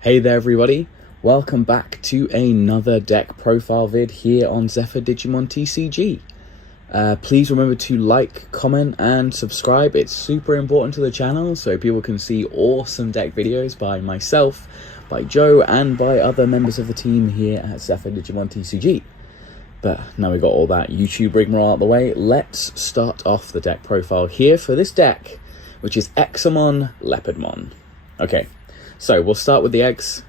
Hey there everybody, welcome back to another deck profile vid here on DTCGAlex. Please remember to like, comment and subscribe. It's super important to the channel so people can see awesome deck videos by myself, by Joe and by other members of the team here at DTCG. But now we've got all that YouTube rigmarole out of the way, let's start off the deck profile here for this deck, which is Examon Leopardmon. Okay. So we'll start with the eggs,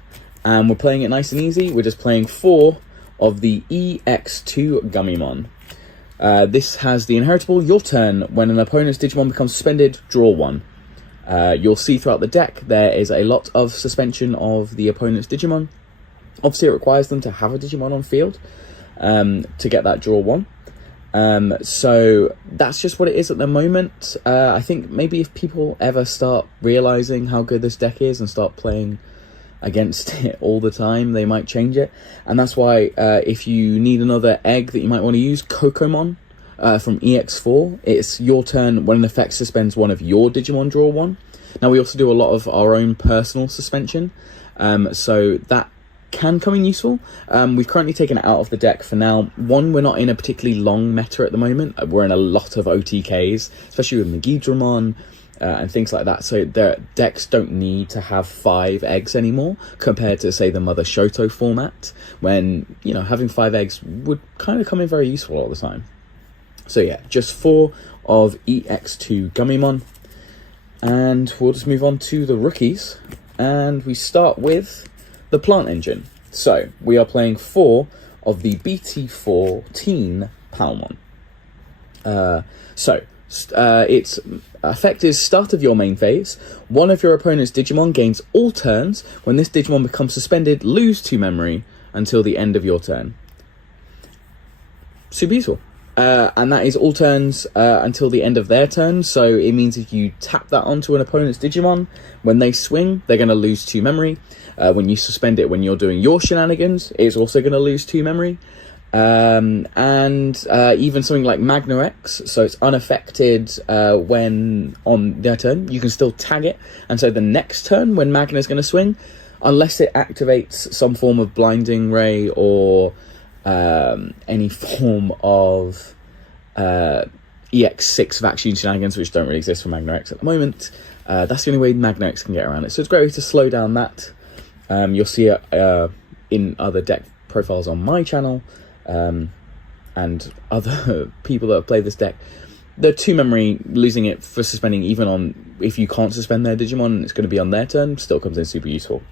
and we're playing it nice and easy. We're just playing 4 of the EX2 Gummymon. This has the inheritable, your turn. When an opponent's Digimon becomes suspended, draw 1. You'll see throughout the deck there is a lot of suspension of the opponent's Digimon. Obviously it requires them to have a Digimon on field to get that draw 1. So that's just what it is at the moment. I think maybe if people ever start realizing how good this deck is and start playing against it all the time, they might change it. And that's why if you need another egg that you might want to use, Kokomon from EX4, it's your turn. When an effect suspends one of your Digimon, draw 1. Now we also do a lot of our own personal suspension, so that can come in useful. We've currently taken it out of the deck for now. One, we're not in a particularly long meta at the moment. We're in a lot of OTKs, especially with Imperialdramon and things like that. So their decks don't need to have 5 eggs anymore compared to, say, the Mother Shoto format, when, you know, having 5 eggs would kind of come in very useful all the time. So yeah, just 4 of EX2 Gummymon. And we'll just move on to the rookies. And we start with the plant engine. So we are playing 4 of the BT14 Palmon. Its effect is start of your main phase. One of your opponent's Digimon gains all turns. When this Digimon becomes suspended, lose 2 memory until the end of your turn. Super useful. And that is all turns until the end of their turn. So it means if you tap that onto an opponent's Digimon, when they swing, they're going to lose 2 memory. When you suspend it when you're doing your shenanigans, it's also going to lose 2 memory. Even something like Magna X, so it's unaffected when on their turn, you can still tag it. And so the next turn, when Magna is going to swing, unless it activates some form of blinding ray or any form of EX6 vaccine shenanigans, which don't really exist for Magna X at the moment, that's the only way Magna X can get around it. So it's a great way to slow down that. You'll see it in other deck profiles on my channel and other people that have played this deck. The 2 memory, losing it for suspending, even on if you can't suspend their Digimon, it's going to be on their turn, still comes in super useful.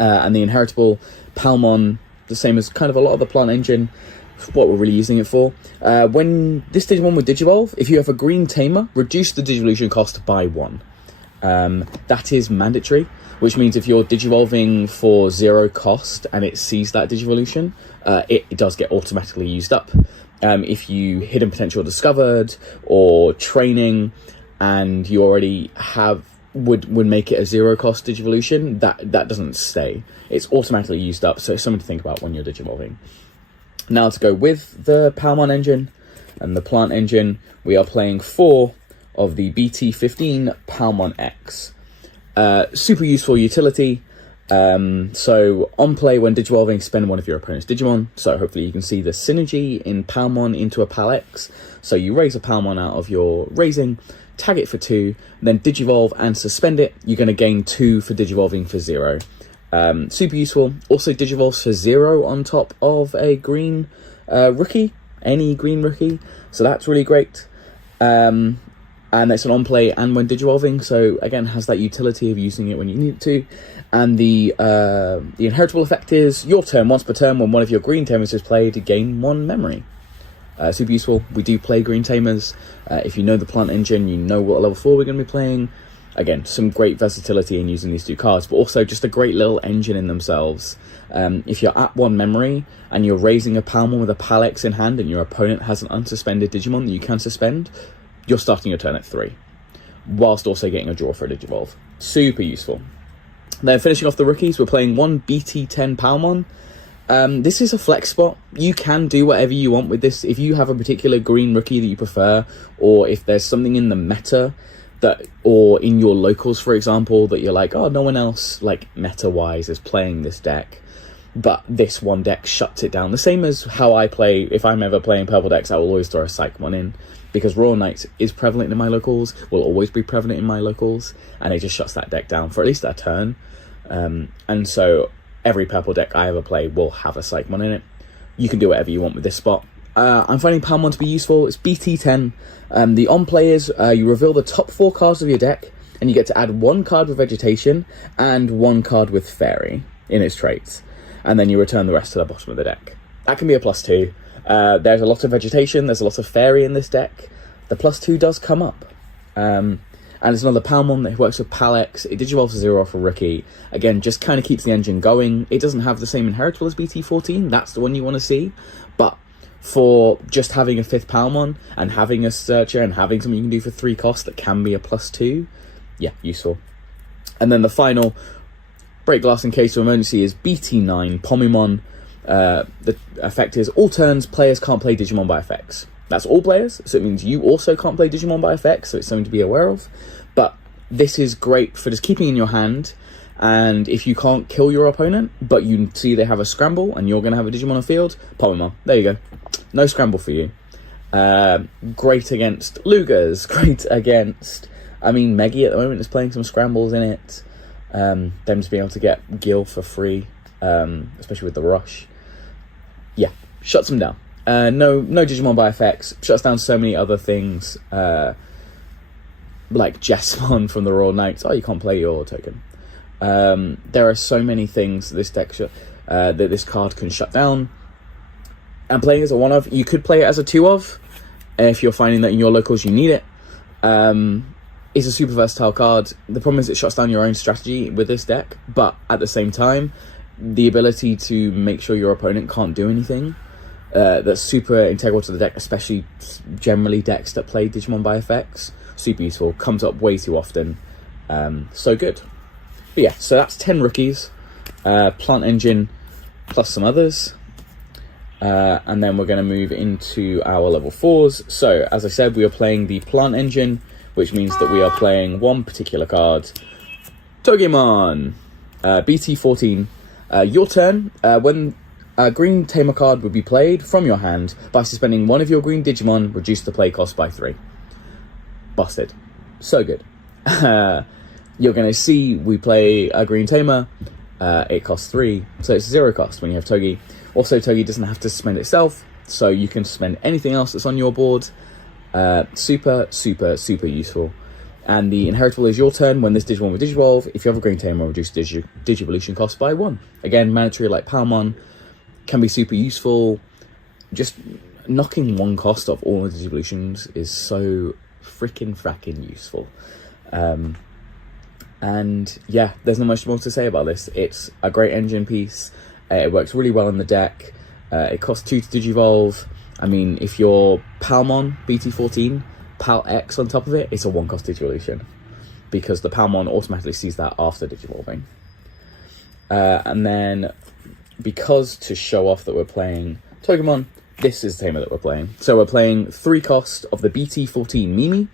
And the inheritable Palmon, the same as kind of a lot of the plant engine, what we're really using it for. When this Digimon would Digivolve, if you have a green tamer, reduce the Digivolution cost by 1. That is mandatory, which means if you're Digivolving for 0 cost and it sees that Digivolution, it does get automatically used up. If you hidden potential discovered or training and you already have would make it a 0 cost Digivolution, that doesn't stay. It's automatically used up, so it's something to think about when you're Digivolving. Now to go with the Palmon engine and the plant engine, we are playing 4 of the BT15 Palmon X. Super useful utility. So on play, when Digivolving, spend one of your opponent's Digimon. So hopefully you can see the synergy in Palmon into a Pal X. So you raise a Palmon out of your raising, tag it for 2, then Digivolve and suspend it. You're going to gain 2 for Digivolving for 0. Super useful. Also Digivolves for 0 on top of a green rookie, any green rookie. So that's really great. And it's an on-play and when Digivolving, so again has that utility of using it when you need to. And the inheritable effect is your turn. Once per turn, when one of your green tamers is played, you gain 1 memory. Super useful. We do play green tamers. If you know the plant engine, you know what level 4 we're going to be playing. Again, some great versatility in using these 2 cards, but also just a great little engine in themselves. If you're at 1 memory and you're raising a Palmon with a Pal X in hand and your opponent has an unsuspended Digimon that you can suspend, you're starting your turn at 3, whilst also getting a draw for a Digivolve. Super useful. Then finishing off the rookies, we're playing 1 BT10 Palmon. This is a flex spot. You can do whatever you want with this. If you have a particular green rookie that you prefer, or if there's something in the meta that, or in your locals, for example, that you're like, oh, no one else, like, meta-wise is playing this deck, but this one deck shuts it down. The same as how I play. If I'm ever playing purple decks, I will always throw a Psychmon in, because Royal Knights is prevalent in my locals, will always be prevalent in my locals, and it just shuts that deck down for at least a turn. And so every purple deck I ever play will have a Psychmon in it. You can do whatever you want with this spot. I'm finding Palmon to be useful. It's BT10. The on play is you reveal the top 4 cards of your deck, and you get to add 1 card with Vegetation and 1 card with Fairy in its traits. And then you return the rest to the bottom of the deck. That can be a +2. There's a lot of Vegetation, there's a lot of Fairy in this deck. The +2 does come up. And it's another Palmon that works with Pal-X. It digivolves to 0 off a rookie. Again, just kind of keeps the engine going. It doesn't have the same inheritable as BT14. That's the one you want to see. But for just having a 5th Palmon and having a Searcher and having something you can do for 3 costs that can be a +2, yeah, useful. And then the final Break Glass in case of emergency is BT9 Pomimon. The effect is all turns players can't play Digimon by effects. That's all players, so it means you also can't play Digimon by effects, so it's something to be aware of. But this is great for just keeping in your hand, and if you can't kill your opponent, but you see they have a scramble, and you're going to have a Digimon on field, Pomimon. There you go. No scramble for you. Great against Lugers, great against... I mean, Meggy at the moment is playing some scrambles in it. Them just being able to get Gil for free, especially with the rush. Yeah, shuts them down. No Digimon by effects, shuts down so many other things, like Jessamon from the Royal Knights. Oh, you can't play your token. There are so many things this deck that this card can shut down. And playing as a 1-of, you could play it as a 2-of, if you're finding that in your locals you need it. It's a super versatile card. The problem is it shuts down your own strategy with this deck, but at the same time, the ability to make sure your opponent can't do anything, that's super integral to the deck, especially generally decks that play Digimon by effects. Super useful, comes up way too often, so good. But yeah, so that's 10 rookies, Plant Engine plus some others, and then we're going to move into our level 4s. So as I said, we are playing the Plant Engine, which means that we are playing one particular card, Togemon, BT14. Your turn, when a green Tamer card would be played from your hand by suspending one of your green Digimon, reduce the play cost by 3. Busted. So good. You're going to see we play a green Tamer. It costs 3, so it's 0 cost when you have Togi. Also, Togi doesn't have to suspend itself, so you can suspend anything else that's on your board. Super, super, super useful. And the inheritable is your turn. When this Digimon will Digivolve, if you have a green Tamer, reduce Digivolution cost by 1. Again, mandatory like Palmon. Can be super useful. Just knocking 1 cost off all the Digivolutions is so fracking useful. And yeah, there's not much more to say about this. It's a great engine piece. It works really well in the deck. It costs 2 to Digivolve. I mean, if you're Palmon, BT14, Pal-X on top of it, it's a 1 cost Digivolution, because the Palmon automatically sees that after Digivolving. And then, because to show off that we're playing Togemon, this is the Tamer that we're playing. So we're playing 3 cost of the BT14 Mimi.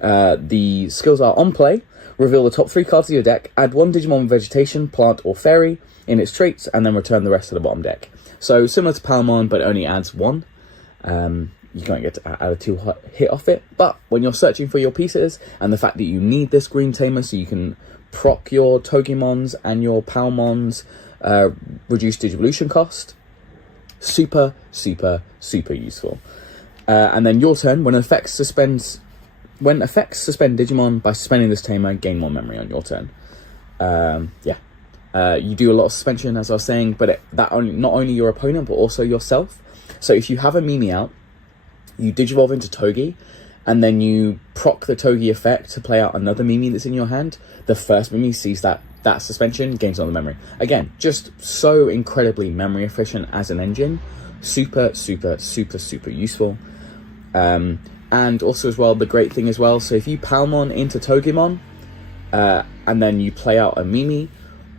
The skills are on play, reveal the top 3 cards of your deck, add 1 Digimon Vegetation, Plant or Fairy in its traits, and then return the rest to the bottom deck. So similar to Palmon, but it only adds 1. You can't get to add a 2 hit off it, but when you're searching for your pieces, and the fact that you need this green Tamer so you can proc your Togemons and your Palmons, reduce Digivolution cost, super, super, super useful. And then your turn, when effects suspend Digimon by suspending this Tamer, gain 1 memory on your turn. You do a lot of suspension, as I was saying, but not only your opponent, but also yourself. So if you have a Mimi out, you Digivolve into Togi, and then you proc the Togi effect to play out another Mimi that's in your hand, the first Mimi sees that suspension, gains all the memory. Again, just so incredibly memory efficient as an engine. Super, super, super, super useful. And also as well, the great thing as well, so if you Palmon into Togemon, and then you play out a Mimi,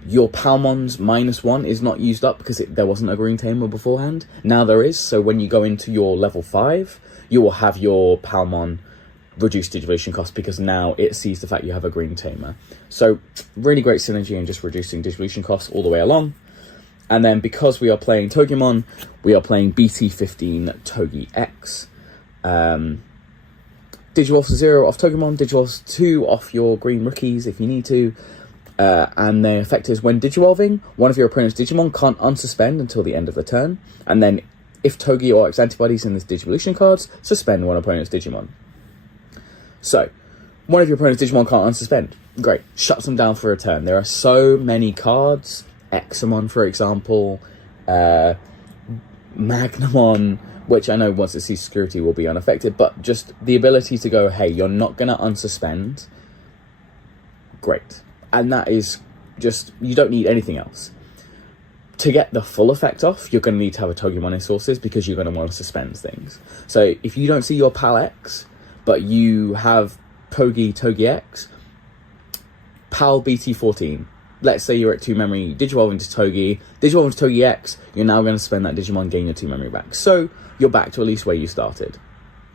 Your Palmon's -1 is not used up because there wasn't a green tamer beforehand. Now there is, so when you go into your level 5, you will have your Palmon reduced digivolution cost because now it sees the fact you have a green tamer. So really great synergy and just reducing digivolution costs all the way along. And then because we are playing Togimon, we are playing BT15 Togi X. Digivolve to 0 off Togimon, Digivolve to 2 off your green rookies if you need to. And the effect is when Digivolving, one of your opponent's Digimon can't unsuspend until the end of the turn. And then if Togi or X antibodies in this Digivolution cards, suspend one opponent's Digimon. So, one of your opponent's Digimon can't unsuspend. Great. Shuts them down for a turn. There are so many cards. Examon, for example. Magnamon, which I know once it sees security will be unaffected. But just the ability to go, hey, you're not going to unsuspend. Great. And that is just, you don't need anything else. To get the full effect off, you're going to need to have a Togimon in sources because you're going to want to suspend things. So, if you don't see your Pal X, but you have Togi X, Pal BT14. Let's say you're at 2 memory, Digivolve into Togi, Digivolve into Togi X, you're now going to spend that Digimon, gain your 2 memory back. So, you're back to at least where you started.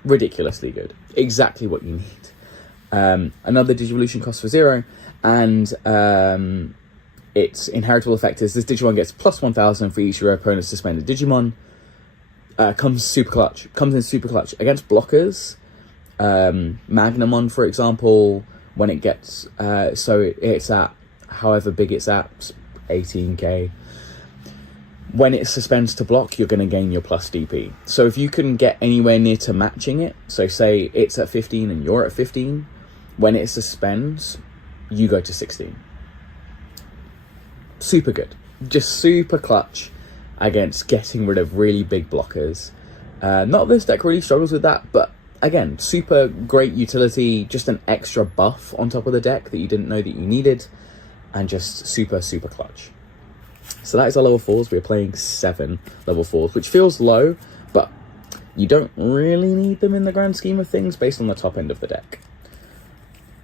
Ridiculously good. Exactly what you need. Another Digivolution cost for 0, and its inheritable effect is this Digimon gets plus 1000 for each of your opponent's suspended Digimon. Comes in super clutch. Against blockers, Magnamon, for example, when it gets so it's at however big it's at, 18k, when it suspends to block, you're going to gain your plus DP. So if you can get anywhere near to matching it, so say it's at 15 and you're at 15, when it suspends, you go to 16. Super good. Just super clutch against getting rid of really big blockers. Not this deck really struggles with that, but again, super great utility, just an extra buff on top of the deck that you didn't know that you needed, and just super clutch. So that is our level 4s. We're playing 7 level 4s, which feels low, but you don't really need them in the grand scheme of things based on the top end of the deck.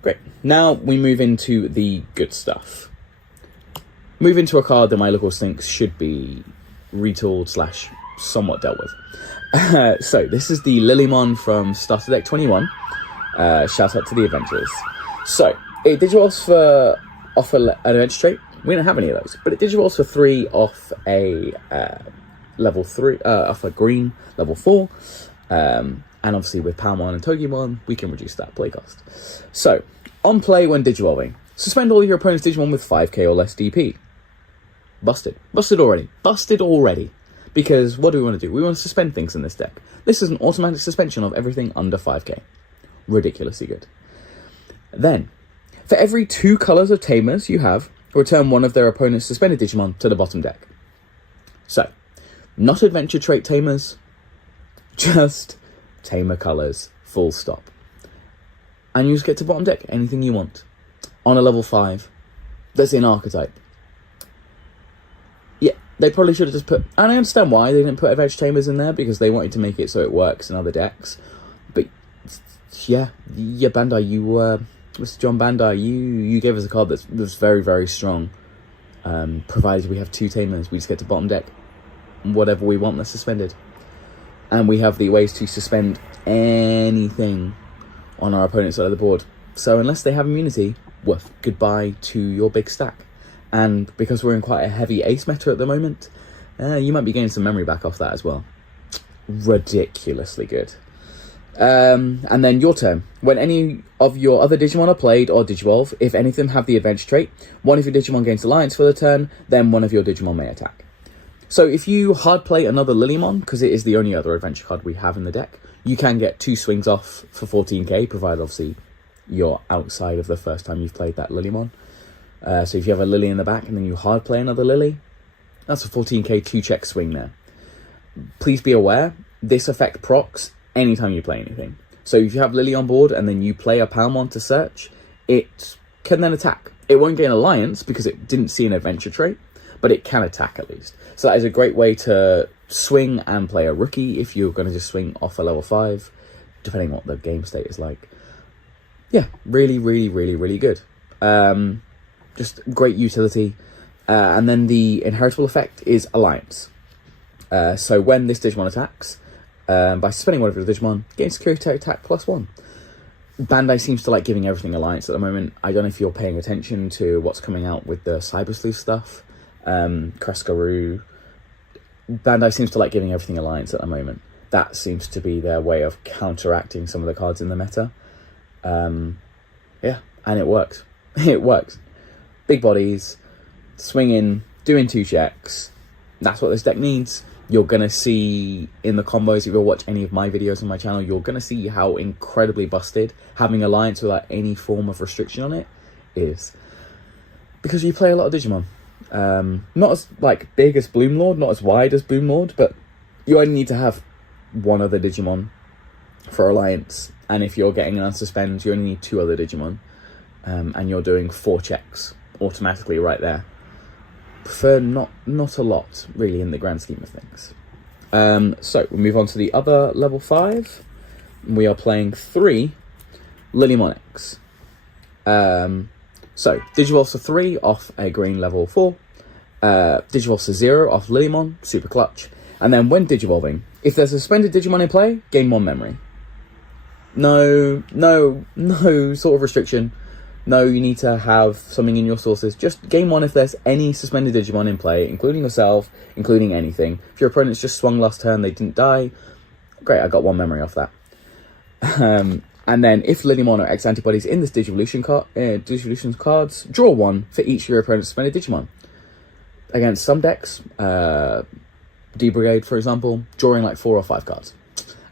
Great. Now we move into the good stuff. Move into a card that my local thinks should be retooled / somewhat dealt with. So this is the Lilymon from Starter Deck 21. Shout out to the Adventurers. So it digivolves for off an adventure trait. We don't have any of those, but it digivolves for 3 off a level 3, off a green level 4. And obviously with Palmon and Togimon, we can reduce that play cost. So on play when digivolving, suspend all your opponent's Digimon with 5k or less DP. Busted already. Because what do we want to do? We want to suspend things in this deck. This is an automatic suspension of everything under 5k. Ridiculously good. Then, for every 2 colours of tamers you have, return one of their opponent's suspended Digimon to the bottom deck. So, not adventure trait tamers, just tamer colours, full stop. And you just get to bottom deck anything you want. On a level 5, that's in archetype. They probably should have just put... And I understand why they didn't put adventure tamers in there, because they wanted to make it so it works in other decks. But, yeah, Bandai, Mr. John Bandai, you gave us a card that's very strong. Provided we have 2 tamers, we just get to bottom deck whatever we want that's suspended. And we have the ways to suspend anything on our opponent's side of the board. So unless they have immunity, well, goodbye to your big stack. And because we're in quite a heavy ace meta at the moment, you might be getting some memory back off that as well. Ridiculously good. And then your turn. When any of your other Digimon are played or Digivolve, if any of them have the adventure trait, one of your Digimon gains Alliance for the turn, then one of your Digimon may attack. So if you hard play another Lilymon, because it is the only other adventure card we have in the deck, you can get 2 swings off for 14k, provided obviously you're outside of the first time you've played that Lilymon. So if you have a Lily in the back and then you hard play another Lily, that's a 14k 2-check swing there. Please be aware, this effect procs anytime you play anything. So if you have Lily on board and then you play a Palmon to search, it can then attack. It won't gain Alliance because it didn't see an adventure trait, but it can attack at least. So that is a great way to swing and play a rookie if you're going to just swing off a level 5, depending on what the game state is like. Yeah, really good. Just great utility. And then the inheritable effect is Alliance. So when this Digimon attacks, by suspending one of your Digimon, gain security attack +1. Bandai seems to like giving everything Alliance at the moment. I don't know if you're paying attention to what's coming out with the Cyber Sleuth stuff. Kreskaru. Bandai seems to like giving everything Alliance at the moment. That seems to be their way of counteracting some of the cards in the meta. Yeah, and it works. It works. Big bodies, swinging, doing 2 checks. That's what this deck needs. You're going to see in the combos, if you watch any of my videos on my channel, you're going to see how incredibly busted having Alliance without any form of restriction on it is. Because you play a lot of Digimon. Not as like big as Bloomlord, not as wide as Bloomlord, but you only need to have one other Digimon for Alliance. And if you're getting an unsuspend, you only need 2 other Digimon. And you're doing 4 checks automatically right there. Prefer not a lot, really, in the grand scheme of things. So, we move on to the other level 5. We are playing 3 Lilymon X. So, Digivolves for 3 off a green level 4. Digivolves for 0 off Lilymon, super clutch. And then when Digivolving, if there's a suspended Digimon in play, gain 1 memory. No sort of restriction. No, you need to have something in your sources. Just gain 1 if there's any suspended Digimon in play, including yourself, including anything. If your opponent's just swung last turn, they didn't die. Great, I got 1 memory off that. And then if Lilymon or X antibodies in this Digivolution cards, draw 1 for each of your opponent's suspended Digimon. Against some decks, D-Brigade, for example, drawing like 4 or 5 cards.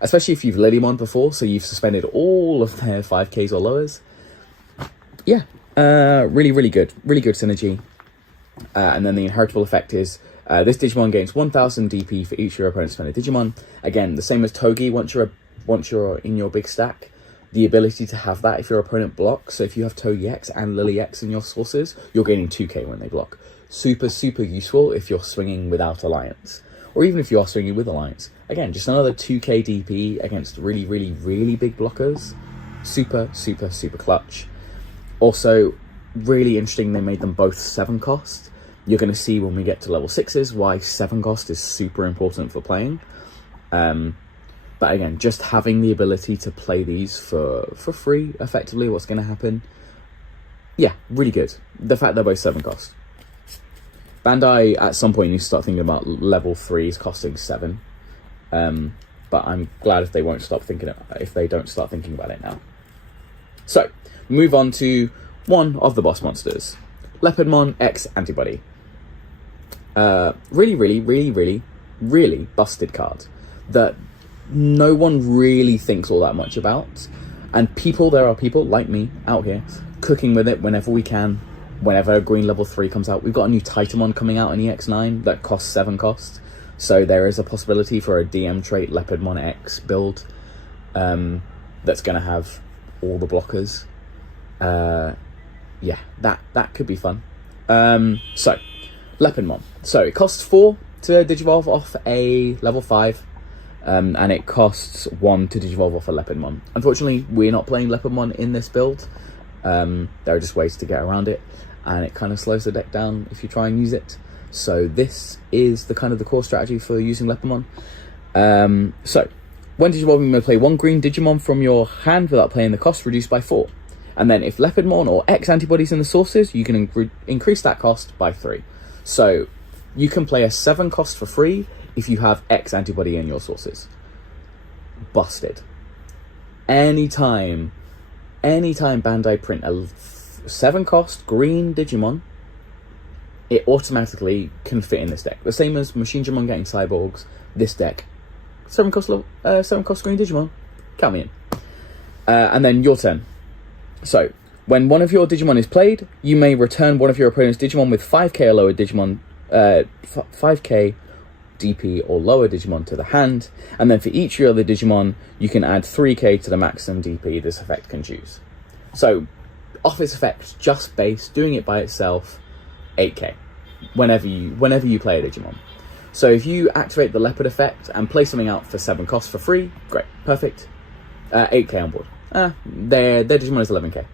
Especially if you've Lilymon before, so you've suspended all of their 5Ks or lowers. Yeah, really good. Really good synergy. And then the inheritable effect is this Digimon gains 1000 DP for each of your opponent's suspended Digimon. Again, the same as Togi, once you're in your big stack, the ability to have that if your opponent blocks. So if you have Togi X and Lily X in your sources, you're gaining 2k when they block. Super useful if you're swinging without Alliance. Or even if you are swinging with Alliance. Again, just another 2k DP against really big blockers. Super clutch. Also, really interesting, they made them both 7 cost. You're going to see when we get to level 6s why 7 cost is super important for playing. But again, just having the ability to play these for free, effectively, what's going to happen. Yeah, really good. The fact they're both 7 cost. Bandai, at some point, needs to start thinking about level 3s costing 7. But I'm glad if they don't start thinking about it now. So, move on to one of the boss monsters. Leopardmon X Antibody. Really busted card that no one really thinks all that much about. And there are people like me out here cooking with it whenever we can. Whenever Green Level 3 comes out. We've got a new Titamon coming out in EX9 that costs 7 cost. So there is a possibility for a DM trait Leopardmon X build that's going to have all the blockers. Yeah, that could be fun. So, Leopardmon. So it costs 4 to Digivolve off a level 5. And it costs 1 to Digivolve off a Leopardmon. Unfortunately, we're not playing Leopardmon in this build. There are just ways to get around it, and it kind of slows the deck down if you try and use it. So this is the core strategy for using Leopardmon. So when Digivolving, you may play 1 green Digimon from your hand without playing the cost, reduced by 4. And then if Leopardmon or X antibodies in the sources, you can increase that cost by 3. So you can play a 7 cost for free if you have X antibody in your sources. Busted. Anytime Bandai print a 7 cost green Digimon, it automatically can fit in this deck. The same as Machinedramon getting Cyborgs, this deck. 7 cost green Digimon, count me in. And then your turn. So, when one of your Digimon is played, you may return one of your opponent's Digimon with 5k or lower Digimon, 5k DP or lower Digimon to the hand, and then for each of your other Digimon, you can add 3k to the maximum DP this effect can choose. So, off its effect, just base, doing it by itself, 8k, whenever you play a Digimon. So if you activate the Leopard effect and play something out for 7 costs for free, great, perfect, 8k on board. Their Digimon is 11k.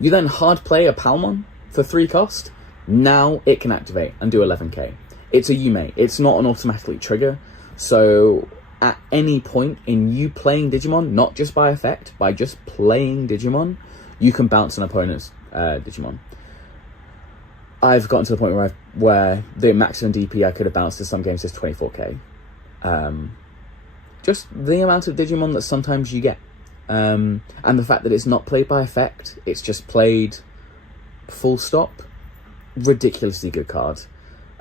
You then hard play a Palmon for 3 cost, Now it can activate and do 11k. It's a Yume. It's not an automatically trigger. So at any point in you playing Digimon, not just by effect, by just playing Digimon, you can bounce an opponent's Digimon. I've gotten to the point where the maximum DP I could have bounced in some games is 24k. Just the amount of Digimon that sometimes you get. And the fact that it's not played by effect, it's just played full stop. Ridiculously good card.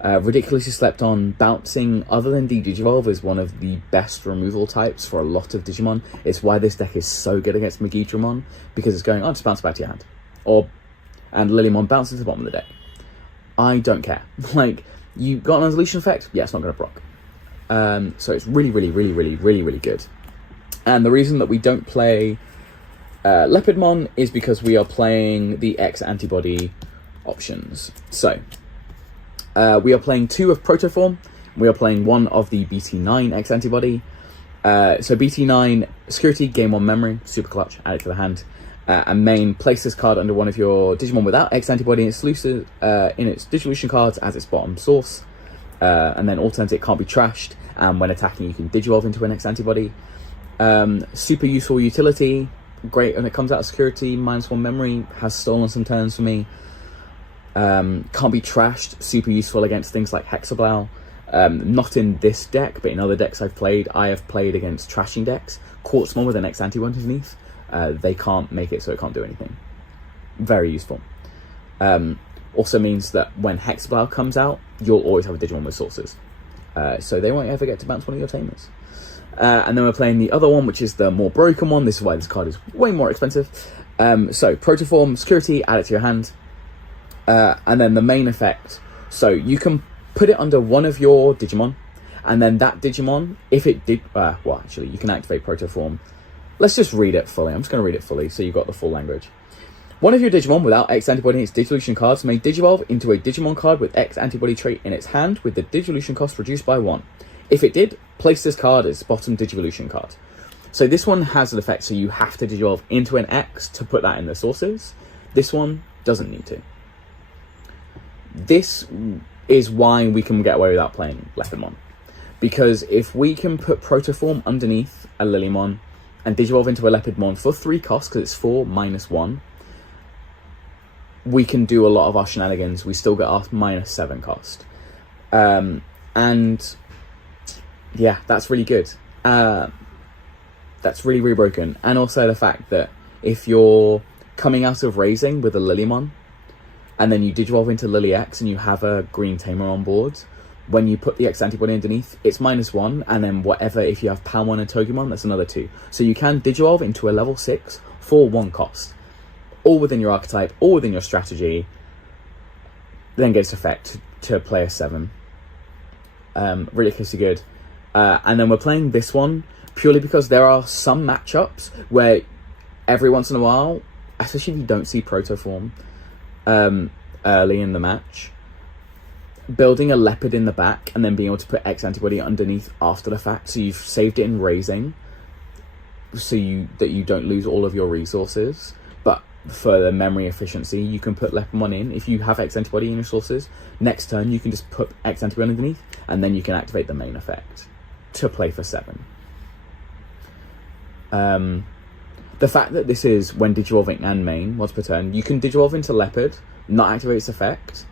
Ridiculously slept on. Bouncing, other than Digivolve, is one of the best removal types for a lot of Digimon. It's why this deck is so good against Megidramon, because it's going, just bounce back to your hand. And Lilymon bounces to the bottom of the deck. I don't care. Like, you got an resolution effect? Yeah, it's not going to proc. So it's really, really, really, really, really, really good. And the reason that we don't play Leopardmon is because we are playing the X antibody options. So we are playing 2 of Protoform. We are playing 1 of the BT9 X antibody. So BT9 security, game 1 memory, super clutch, add it to the hand. And main, place this card under one of your Digimon without X antibody in its Digivolution cards as its bottom source. And then alternate, it can't be trashed. And when attacking, you can Digivolve into an X antibody. Super useful utility. Great when it comes out of security. -1 memory. Has stolen some turns for me. Can't be trashed. Super useful against things like Hexablow. Not in this deck, but in other decks I've played. I have played against trashing decks. Quartzmon with an X antibody underneath. They can't make it so it can't do anything. Very useful. Also means that when Hexablow comes out, you'll always have a Digimon with sources. So they won't ever get to bounce one of your tamers. And then we're playing the other one, which is the more broken one. This is why this card is way more expensive. So Protoform, security, add it to your hand. And then the main effect. So you can put it under one of your Digimon. And then that Digimon, if it did... well, actually, you can activate Protoform. Let's just read it fully. I'm just going to read it fully so you've got the full language. One of your Digimon without X antibody in its Digivolution cards may Digivolve into a Digimon card with X antibody trait in its hand with the Digivolution cost reduced by 1. If it did, place this card as bottom Digivolution card. So this one has an effect, so you have to Digivolve into an X to put that in the sources. This one doesn't need to. This is why we can get away without playing Leopardmon. Because if we can put Protoform underneath a Lilymon and Digivolve into a Leopardmon for 3 costs, because it's 4 -1, we can do a lot of our shenanigans. We still get our -7 cost. And yeah, that's really good. That's really, really broken. And also the fact that if you're coming out of raising with a Lilymon, and then you Digivolve into Lily X and you have a green tamer on board, when you put the X antibody underneath, it's -1, and then whatever, if you have Palmon and Togumon, that's another 2. So you can Digivolve into a level 6 for 1 cost. All within your archetype, all within your strategy, then gets effect to play a 7. Ridiculously good. And then we're playing this one purely because there are some matchups where every once in a while, especially if you don't see Protoform early in the match, building a Leopard in the back and then being able to put X antibody underneath after the fact, so you've saved it in raising, so that you don't lose all of your resources, but for the memory efficiency, you can put Leopardmon in. If you have X antibody in your sources, next turn you can just put X antibody underneath, and then you can activate the main effect to play for 7. The fact that this is when Digivolving and main once per turn, you can Digivolve into Leopard, not activate its effect,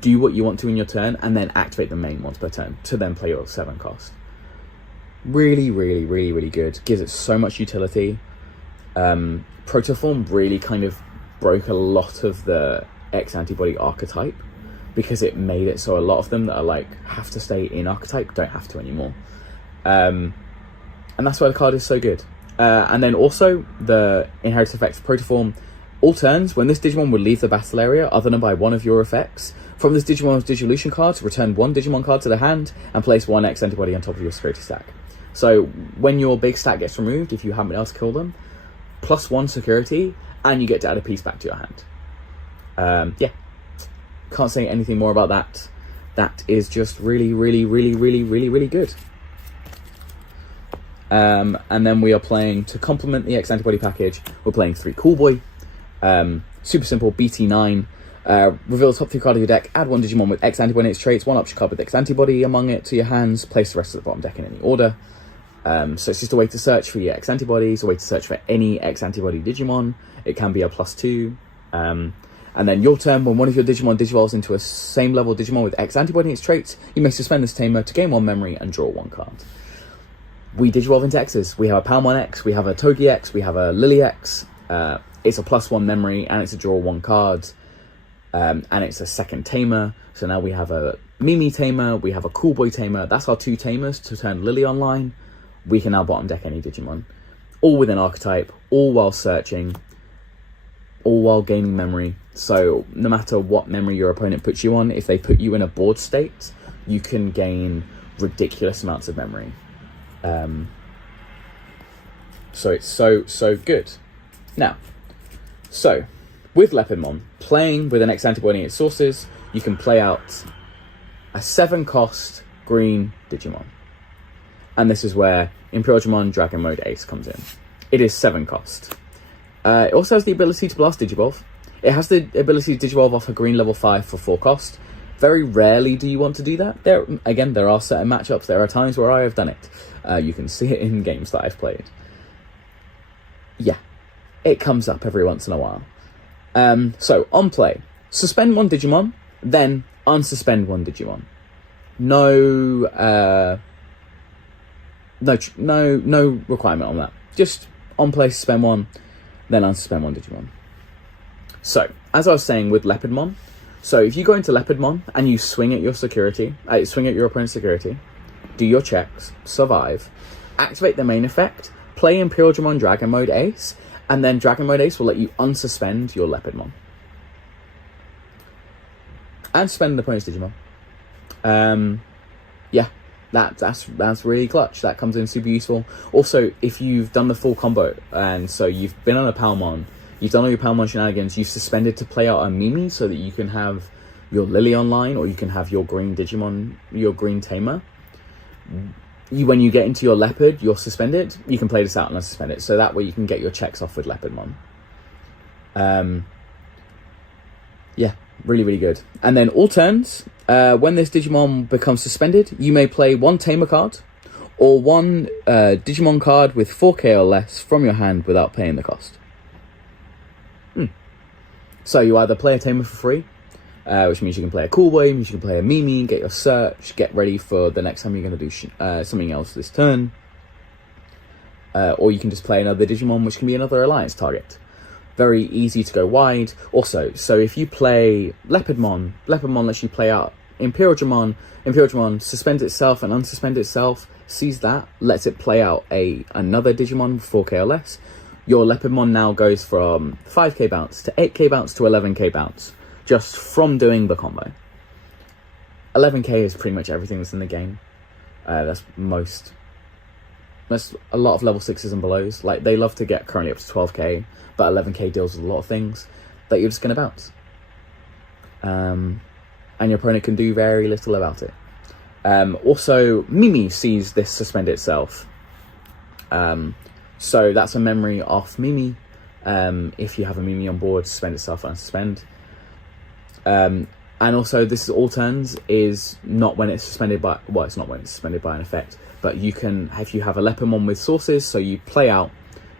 do what you want to in your turn, and then activate the main once per turn to then play your 7 cost. Really, really, really, really good. Gives it so much utility. Protoform really kind of broke a lot of the X antibody archetype, because it made it so a lot of them that are like have to stay in archetype don't have to anymore. And that's why the card is so good. And then also the inherited effects of Protoform. All turns, when this Digimon would leave the battle area other than by one of your effects, from this Digimon's Digivolution card, return 1 Digimon card to the hand and place 1 X antibody on top of your security stack. So when your big stack gets removed, if you haven't been able to kill them, +1 security, and you get to add a piece back to your hand. Yeah, can't say anything more about that. That is just really, really, really, really, really, really good. And then we are playing, to complement the X antibody package, we're playing 3 Cool Boy. Super simple, BT9. Reveal the top 3 card of your deck, add 1 Digimon with X antibody and its traits, 1 option card with X antibody among it to your hands, place the rest of the bottom deck in any order. So it's just a way to search for your X antibodies, a way to search for any X antibody Digimon. It can be a +2. And then your turn, when one of your Digimon digivolves into a same level Digimon with X antibody and its traits, you may suspend this tamer to gain 1 memory and draw 1 card. We digivolve into X's. We have a Palmon X, we have a Togi X, we have a Lily X. It's a +1 memory and it's a draw 1 card. And it's a second tamer. So now we have a Mimi tamer, we have a Cool Boy tamer. That's our 2 tamers to turn Lily online. We can now bottom deck any Digimon. All within archetype, all while searching, all while gaining memory. So no matter what memory your opponent puts you on, if they put you in a board state, you can gain ridiculous amounts of memory. So it's so good. Now, so with Leopardmon, playing with an X antibody and its sources, you can play out a 7-cost green Digimon. And this is where Imperialdramon Dragon Mode Ace comes in. It is 7 cost. It also has the ability to blast Digivolve. It has the ability to Digivolve off a green level 5 for 4 cost. Very rarely do you want to do that. There are certain matchups. There are times where I have done it. You can see it in games that I've played. Yeah, it comes up every once in a while. So, on play, suspend 1 Digimon, then unsuspend 1 Digimon. No requirement on that. Just on play, suspend 1, then unsuspend 1 Digimon. So, as I was saying with Leopardmon, so if you go into Leopardmon and you swing at your security, swing at your opponent's security, do your checks, survive, activate the main effect, play Imperialdramon Dragon Mode Ace, and then Dragon Mode Ace will let you unsuspend your Leopardmon. And suspend the opponent's Digimon. Yeah, that's really clutch. That comes in super useful. Also, if you've done the full combo, and so you've been on a Palmon, you've done all your Palmon shenanigans, you've suspended to play out a Mimi so that you can have your Lily online, or you can have your green Digimon, your green Tamer. When you get into your Leopard, you're suspended, you can play this out and unsuspend it. So that way you can get your checks off with Leopardmon. Yeah, really, really good. And then all turns, when this Digimon becomes suspended, you may play 1 Tamer card, or 1 Digimon card with 4k or less from your hand without paying the cost. So you either play a Tamer for free, which means you can play a Cool Boy, means you can play a Mimi, get your search, get ready for the next time you're going to do something else this turn. Or you can just play another Digimon, which can be another alliance target. Very easy to go wide. Also, so if you play Leopardmon, Leopardmon lets you play out Imperialdramon. Imperialdramon suspends itself and unsuspends itself, sees that, lets it play out another Digimon with 4k or less. Your Leopardmon now goes from 5k bounce to 8k bounce to 11k bounce, just from doing the combo. 11k is pretty much everything that's in the game. That's a lot of level 6s and belows. Like, they love to get currently up to 12k, but 11k deals with a lot of things that you're just going to bounce. And your opponent can do very little about it. Also, Mimi sees this suspend itself. So that's a memory off Mimi. If you have a Mimi on board, suspend itself and unsuspend. And also, this is all turns, is not when it's suspended by... Well, it's not when it's suspended by an effect. But you can, if you have a Leopardmon with sources, so you play out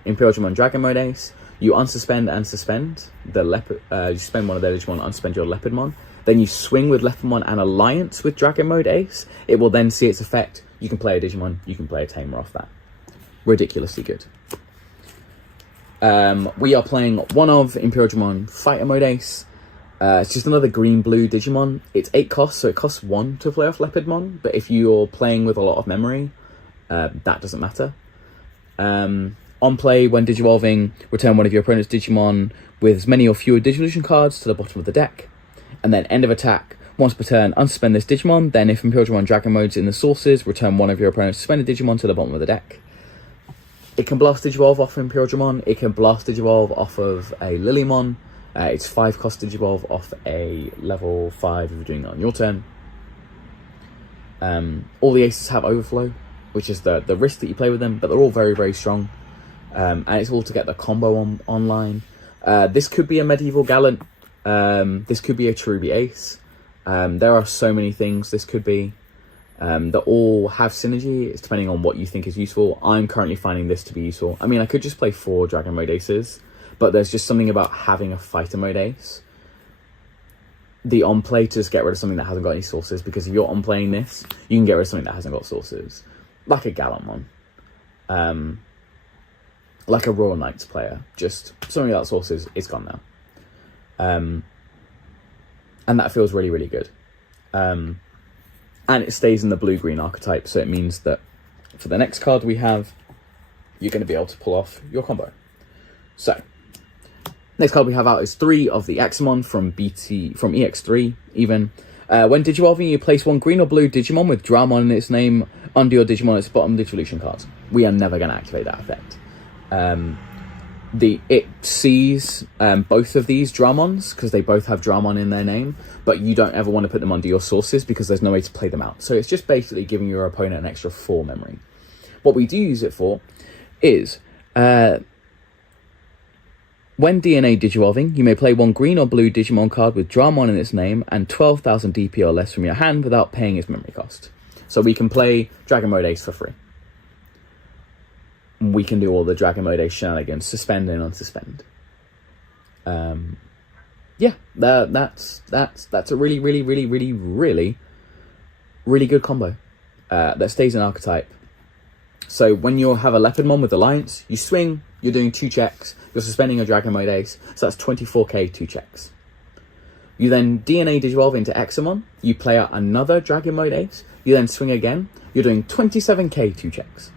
Imperialdramon Dragon Mode Ace, you unsuspend and suspend the Leopard... you suspend one of their Digimon, unsuspend your Leopardmon. Then you swing with Leopardmon and Alliance with Dragon Mode Ace. It will then see its effect. You can play a Digimon, you can play a Tamer off that. Ridiculously good. We are playing one of Imperialdramon Fighter Mode Ace. It's just another green-blue Digimon. It's 8 costs, so it costs 1 to play off Leopardmon. But if you're playing with a lot of memory, that doesn't matter. On play, when Digivolving, return one of your opponent's Digimon with as many or fewer Digivolution cards to the bottom of the deck. And then end of attack, once per turn, unsuspend this Digimon. Then if Imperialdramon Dragon Mode's in the sources, return one of your opponent's suspended Digimon to the bottom of the deck. It can blast Digivolve off of Imperialdramon. It can blast Digivolve off of a Lilymon. It's 5 cost Digivolve off a level 5 if you're doing it on your turn. All the aces have overflow, which is the risk that you play with them, but they're all very, very strong. And it's all to get the combo online. This could be a Medieval Gallant This could be a Cherubi Ace. There are so many things this could be that all have synergy. It's depending on what you think is useful. I'm currently finding this to be useful. I mean, I could just play 4 Dragon Mode Aces, but there's just something about having a Fighter Mode Ace. The on-play to just get rid of something that hasn't got any sources, because if you're on-playing this, you can get rid of something that hasn't got sources. Like a Galantmon. Like a Royal Knights player. Just something without sources is gone now. And that feels really, really good. And it stays in the blue-green archetype, so it means that for the next card we have, you're going to be able to pull off your combo. So, next card we have out is 3 of the Examon from EX3, even. When Digivolving, you place 1 green or blue Digimon with Dramon in its name under your Digimon at its bottom Digivolution cards. We are never going to activate that effect. It sees both of these Dramons, because they both have Dramon in their name, but you don't ever want to put them under your sources because there's no way to play them out. So it's just basically giving your opponent an extra 4 memory. What we do use it for is, when DNA Digivolving, you may play 1 green or blue Digimon card with Dramon in its name and 12,000 DP or less from your hand without paying its memory cost. So we can play Dragon Mode Ace for free. We can do all the Dragon Mode Ace shenanigans, suspend and unsuspend. Yeah, that's a really, really, really, really, really, really good combo that stays in archetype. So when you have a Leopardmon with Alliance, you swing, you're doing 2 checks, you're suspending a Dragon Mode Ace, so that's 24k 2 checks. You then DNA Digivolve into Examon, you play out another Dragon Mode Ace, you then swing again, you're doing 27k 2 checks.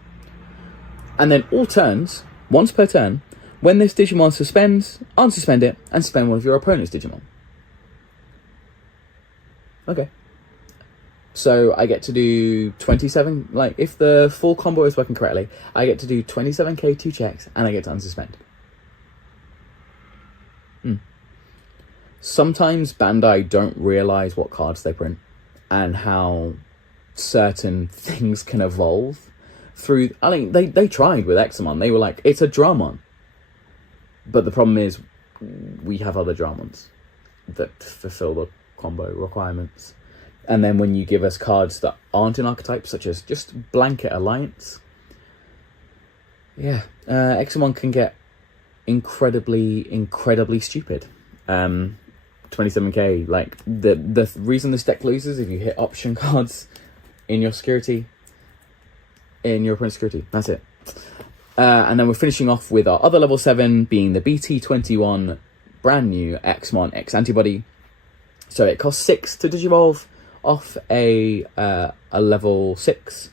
And then all turns, once per turn, when this Digimon suspends, unsuspend it, and suspend one of your opponent's Digimon. Okay. So I get to do 27, like, if the full combo is working correctly, I get to do 27k 2 checks, and I get to unsuspend. Sometimes Bandai don't realise what cards they print, and how certain things can evolve. I mean, they tried with Examon. They were like, it's a Dramon. But the problem is, we have other Dramons that fulfill the combo requirements. And then when you give us cards that aren't in archetypes, such as just blanket Alliance, yeah, Examon can get incredibly, incredibly stupid. 27k, like, the reason this deck loses if you hit option cards in your security, in your opponent's security. That's it. And then we're finishing off with our other level 7 being the BT21 brand new Examon X antibody. So it costs 6 to Digivolve off a level 6.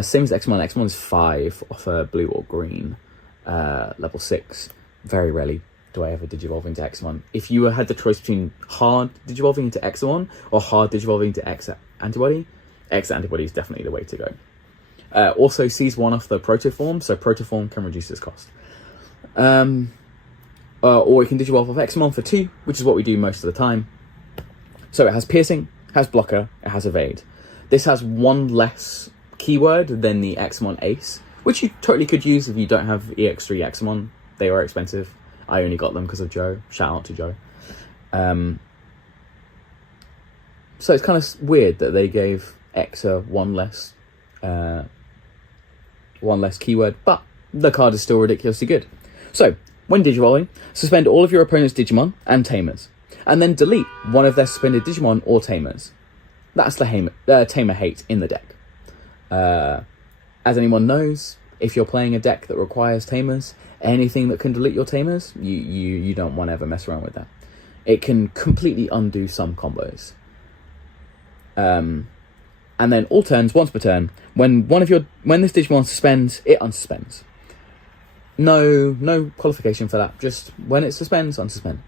Same as Examon. Examon is 5 off a blue or green level 6. Very rarely do I ever Digivolve into Examon. If you had the choice between hard Digivolving into Examon or hard Digivolving to X antibody, X antibody is definitely the way to go. Also sees 1 off the Protoform, so Protoform can reduce its cost. Or you can Digivolve off Examon for 2, which is what we do most of the time. So it has Piercing, has Blocker, it has Evade. This has 1 less keyword than the Examon Ace, which you totally could use if you don't have EX3 Examon. They are expensive. I only got them because of Joe. Shout out to Joe. So it's kind of weird that they gave Exa 1 less keyword, but the card is still ridiculously good. So, when Digivolving, suspend all of your opponent's Digimon and Tamers, and then delete one of their suspended Digimon or Tamers. That's the Tamer hate in the deck. As anyone knows, if you're playing a deck that requires Tamers, anything that can delete your Tamers, you don't want to ever mess around with that. It can completely undo some combos. And then all turns, once per turn, when this Digimon suspends, it unsuspends. No qualification for that. Just when it suspends, unsuspend.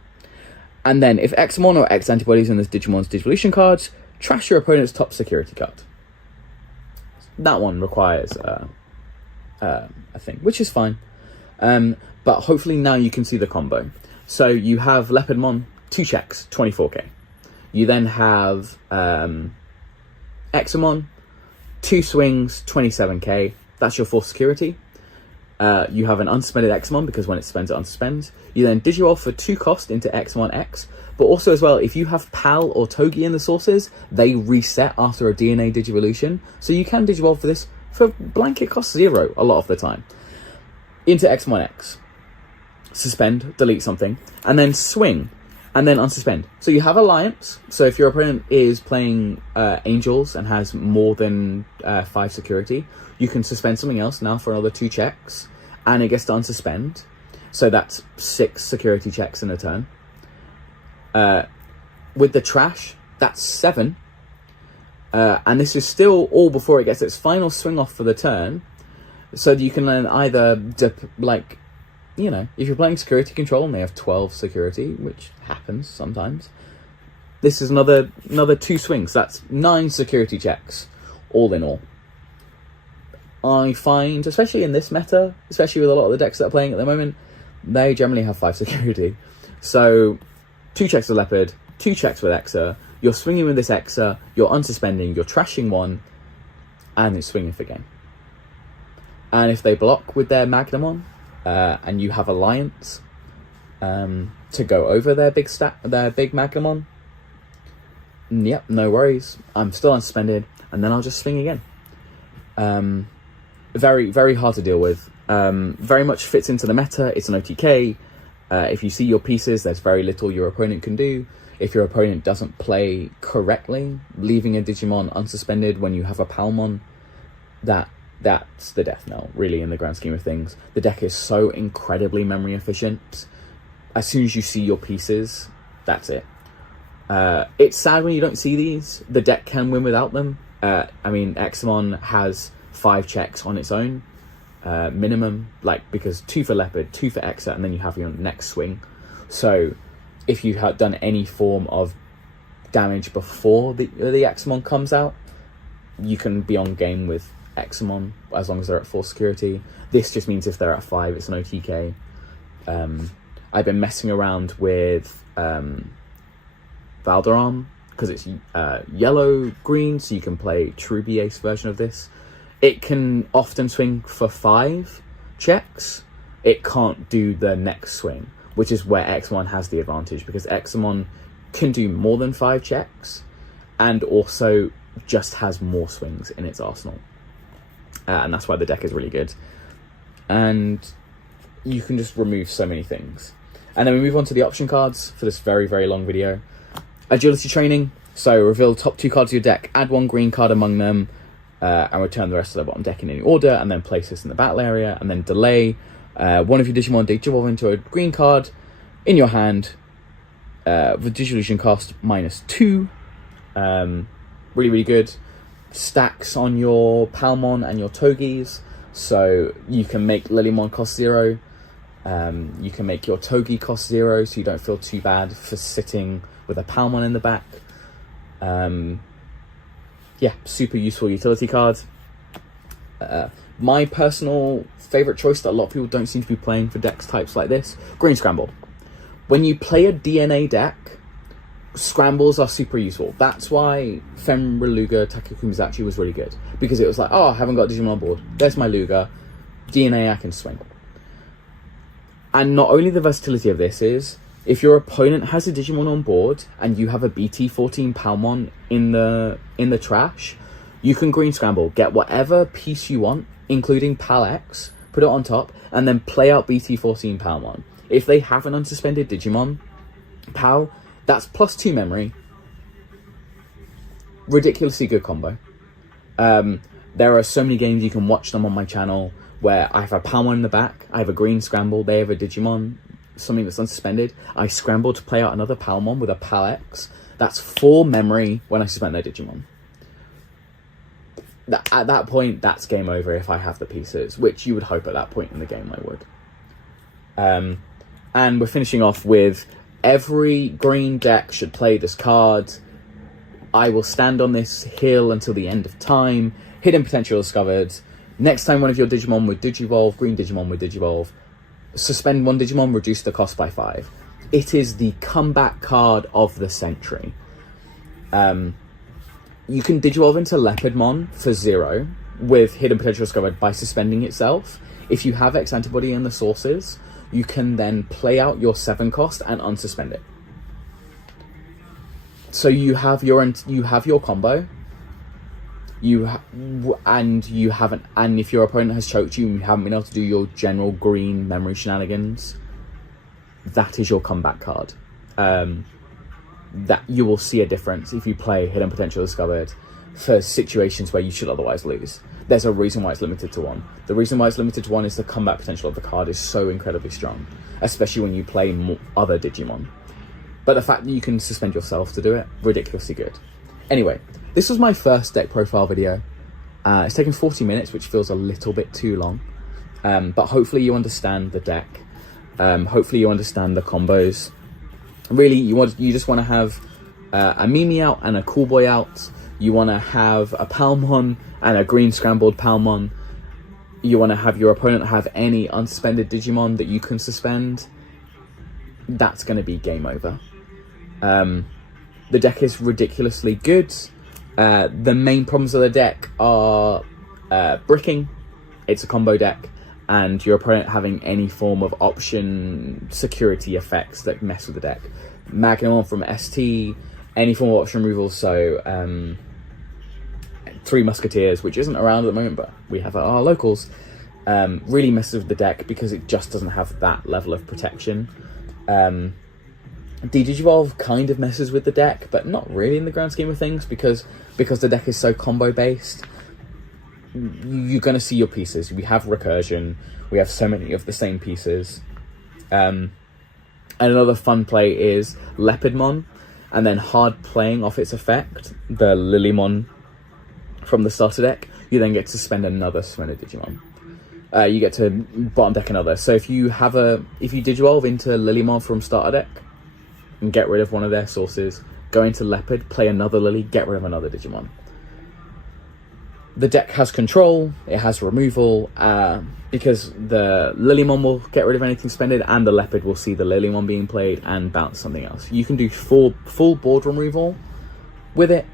And then if Examon or X antibodies in this Digimon's Digivolution cards, trash your opponent's top security card. That one requires a thing, which is fine. But hopefully now you can see the combo. So you have Leopardmon, 2 checks, 24k. You then have Examon, 2 swings, 27k. That's your full security. You have an unsuspended Examon, because when it suspends, it unsuspends. You then Digivolve for 2 cost into Examon and X. But also as well, if you have PAL or Togi in the sources, they reset after a DNA Digivolution. So you can Digivolve for this for blanket cost 0 a lot of the time. Into Examon and X. Suspend, delete something, and then swing, and then unsuspend. So you have Alliance. So if your opponent is playing Angels and has more than 5 security, you can suspend something else now for another 2 checks, and it gets to unsuspend. So that's 6 security checks in a turn. With the trash, that's 7. And this is still all before it gets its final swing off for the turn. So you can then either, you know, if you're playing security control and they have 12 security, which happens sometimes, this is another 2 swings. That's 9 security checks, all in all. I find, especially in this meta, especially with a lot of the decks that are playing at the moment, they generally have 5 security. So 2 checks with Leopard, 2 checks with Exa, you're swinging with this Exa, you're unsuspending, you're trashing 1, and it's swinging for game. And if they block with their Magnamon, and you have Alliance to go over their big Magnamon, yep, no worries. I'm still unsuspended, and then I'll just swing again. Very, very hard to deal with. Very much fits into the meta. It's an OTK. If you see your pieces, there's very little your opponent can do. If your opponent doesn't play correctly, leaving a Digimon unsuspended when you have a Palmon, that's the death knell, really, in the grand scheme of things. The deck is so incredibly memory efficient. As soon as you see your pieces, that's it. It's sad when you don't see these. The deck can win without them. I mean, Examon has 5 checks on its own, minimum, because 2 for Leopard, 2 for Exa, and then you have your next swing. So if you had done any form of damage before the Examon comes out, you can be on game with Examon as long as they're at 4 security. This just means if they're at 5, it's an OTK. I've been messing around with Valderam, because it's yellow-green, so you can play true Ace version of this. It can often swing for 5 checks. It can't do the next swing, which is where Examon has the advantage, because Examon can do more than 5 checks and also just has more swings in its arsenal. And that's why the deck is really good. And you can just remove so many things. And then we move on to the option cards for this very, very long video. Agility training. So reveal top 2 cards of your deck, add 1 green card among them, and return the rest of the bottom deck in any order, and then place this in the battle area. And then delay. One of your Digimon digivolve into a green card in your hand, with Digievolution cost -2. Really, really good. Stacks on your Palmon and your Togis, so you can make Lilymon cost 0. You can make your Togi cost 0, so you don't feel too bad for sitting with a Palmon in the back. Yeah, super useful utility card. My personal favourite choice that a lot of people don't seem to be playing for decks types like this, Green Scramble. When you play a DNA deck, scrambles are super useful. That's why Femriluga Takakumizachi was really good, because it was like, oh, I haven't got Digimon on board, there's my Luga, DNA, I can swing. And not only the versatility of this is, if your opponent has a Digimon on board and you have a BT14 Palmon in the trash, you can Green Scramble, get whatever piece you want, including Pal-X, put it on top, and then play out BT14 Palmon. If they have an unsuspended Digimon Pal, that's +2 memory. Ridiculously good combo. There are so many games, you can watch them on my channel, where I have a Palmon in the back, I have a Green Scramble, they have a Digimon, something that's unsuspended. I scramble to play out another Palmon with a Pal-X. That's 4 memory when I suspend their Digimon. At that point, that's game over if I have the pieces, which you would hope at that point in the game I would. And we're finishing off with, every green deck should play this card. I will stand on this hill until the end of time. Hidden potential discovered. Next time one of your Digimon would Digivolve, green Digimon would Digivolve, suspend 1 Digimon, reduce the cost by 5. It is the comeback card of the century. You can Digivolve into Leopardmon for 0 with Hidden Potential discovered by suspending itself. If you have X antibody in the sources, you can then play out your 7 cost and unsuspend it. So you have your combo. And if your opponent has choked you and you haven't been able to do your general green memory shenanigans, that is your comeback card. That you will see a difference if you play Hidden Potential Discovered for situations where you should otherwise lose. There's a reason why it's limited to 1. The reason why it's limited to 1 is the comeback potential of the card is so incredibly strong, especially when you play other Digimon. But the fact that you can suspend yourself to do it, ridiculously good. Anyway, this was my first deck profile video. It's taken 40 minutes, which feels a little bit too long. But hopefully you understand the deck. Hopefully you understand the combos. Really, you just want to have a Mimi out and a Cool Boy out. You want to have a Palmon and a green scrambled Palmon. You want to have your opponent have any unsuspended Digimon that you can suspend. That's going to be game over. The deck is ridiculously good. The main problems of the deck are bricking. It's a combo deck. And your opponent having any form of option security effects that mess with the deck. Magnamon from ST, any form of option removal, so 3 Musketeers, which isn't around at the moment, but we have at our locals, really messes with the deck because it just doesn't have that level of protection. Digivolve kind of messes with the deck, but not really in the grand scheme of things, because the deck is so combo based. You're going to see your pieces. We have recursion. We have so many of the same pieces. And another fun play is Leopardmon, and then hard playing off its effect, the Lilymon from the starter deck. You then get to spend another suspended Digimon. You get to bottom deck another. So if you Digivolve into Lilymon from starter deck and get rid of one of their sources, go into Leopard, play another Lily, get rid of another Digimon. The deck has control, it has removal, because the Lilymon will get rid of anything suspended, and the Leopard will see the Lilymon being played and bounce something else. You can do full board removal with it,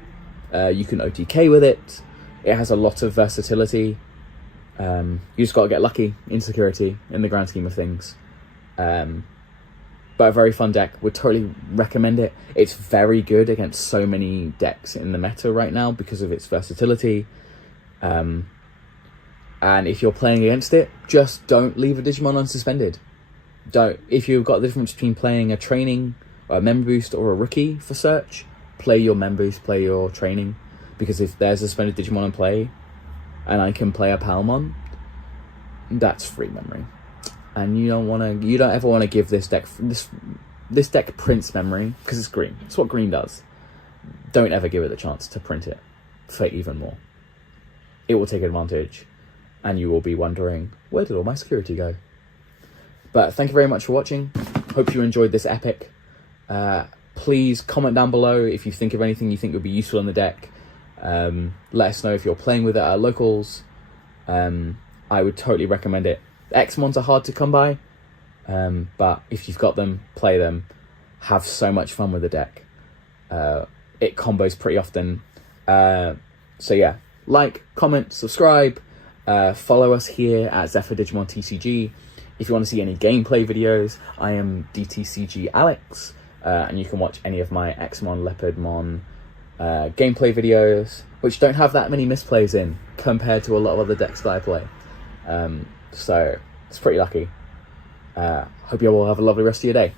you can OTK with it, it has a lot of versatility. You just got to get lucky in security in the grand scheme of things. But a very fun deck, would totally recommend it. It's very good against so many decks in the meta right now because of its versatility. And if you're playing against it, just don't leave a Digimon unsuspended. If you've got the difference between playing a training, or a member boost, or a rookie for search, play your member boost, play your training. Because if there's a suspended Digimon in play, and I can play a Palmon, that's free memory. And you don't ever want to give this deck Prince memory, because it's green. It's what green does. Don't ever give it the chance to print it for even more. It will take advantage, and you will be wondering, where did all my security go? But thank you very much for watching. Hope you enjoyed this epic. Please comment down below if you think of anything you think would be useful in the deck. Let us know if you're playing with it at our locals. I would totally recommend it. Examons are hard to come by, but if you've got them, play them. Have so much fun with the deck. It combos pretty often. So yeah, like, comment, subscribe, follow us here at DTCGAlex. If you want to see any gameplay videos, I am DTCGAlex, and you can watch any of my Examon, Leopardmon gameplay videos, which don't have that many misplays in compared to a lot of other decks that I play. So it's pretty lucky. Hope you all have a lovely rest of your day.